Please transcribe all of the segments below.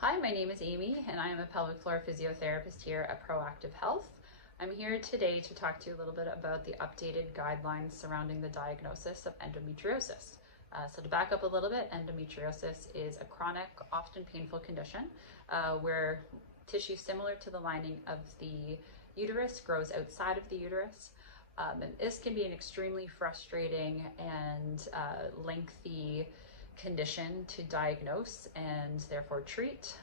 Hi, my name is Amy and I am a pelvic floor physiotherapist here at Proactive Health. I'm here today to talk to you a little bit about the updated guidelines surrounding the diagnosis of endometriosis. So to back up a little bit, endometriosis is a chronic, often painful condition where tissue similar to the lining of the uterus grows outside of the uterus. And this can be an extremely frustrating and lengthy condition to diagnose and therefore treat,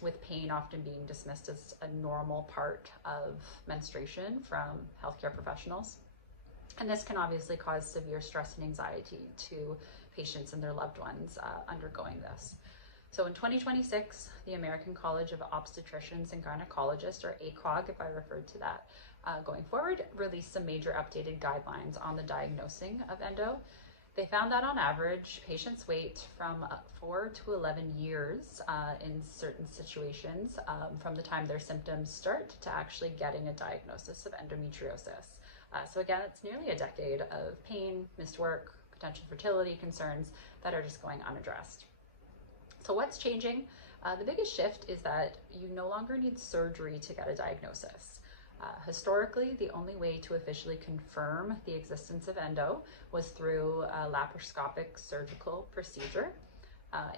with pain often being dismissed as a normal part of menstruation from healthcare professionals. And this can obviously cause severe stress and anxiety to patients and their loved ones undergoing this. So in 2026, the American College of Obstetricians and Gynecologists, or ACOG, if I referred to that going forward, released some major updated guidelines on the diagnosing of endo. They found that on average, patients wait from 4 to 11 years in certain situations from the time their symptoms start to actually getting a diagnosis of endometriosis. So again, it's nearly a decade of pain, missed work, potential fertility concerns that are just going unaddressed. So what's changing? The biggest shift is that you no longer need surgery to get a diagnosis. Historically, the only way to officially confirm the existence of endo was through a laparoscopic surgical procedure.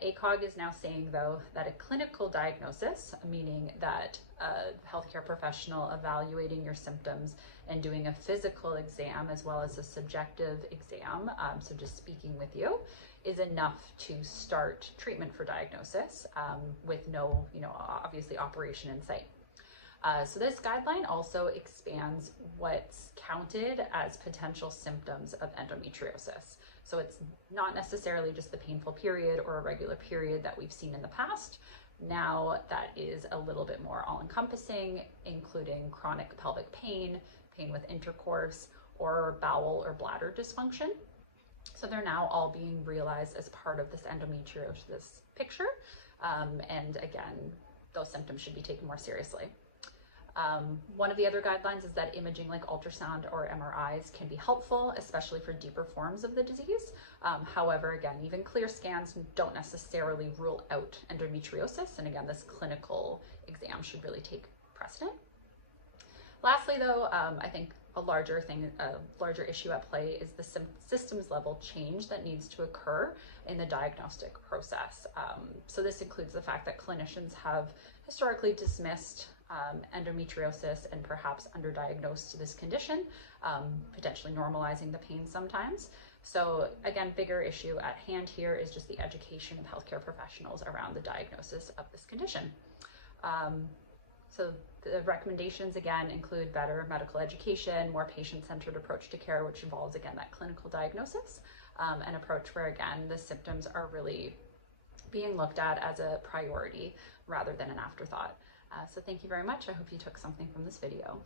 ACOG is now saying, though, that a clinical diagnosis, meaning that a healthcare professional evaluating your symptoms and doing a physical exam as well as a subjective exam, so just speaking with you, is enough to start treatment for diagnosis with no, obviously operation in sight. So this guideline also expands what's counted as potential symptoms of endometriosis. So it's not necessarily just the painful period or irregular period that we've seen in the past. Now that is a little bit more all-encompassing, including chronic pelvic pain, pain with intercourse, or bowel or bladder dysfunction. So they're now all being realized as part of this endometriosis picture. And again, those symptoms should be taken more seriously. One of the other guidelines is that imaging like ultrasound or MRIs can be helpful, especially for deeper forms of the disease. However, again, even clear scans don't necessarily rule out endometriosis. And again, this clinical exam should really take precedent. Lastly, though, I think a larger issue at play is the systems level change that needs to occur in the diagnostic process. So this includes the fact that clinicians have historically dismissed endometriosis and perhaps underdiagnosed this condition, potentially normalizing the pain sometimes. So again, bigger issue at hand here is just the education of healthcare professionals around the diagnosis of this condition. So the recommendations again include better medical education, more patient-centered approach to care, which involves again that clinical diagnosis, an approach where again the symptoms are really being looked at as a priority rather than an afterthought. So thank you very much. I hope you took something from this video.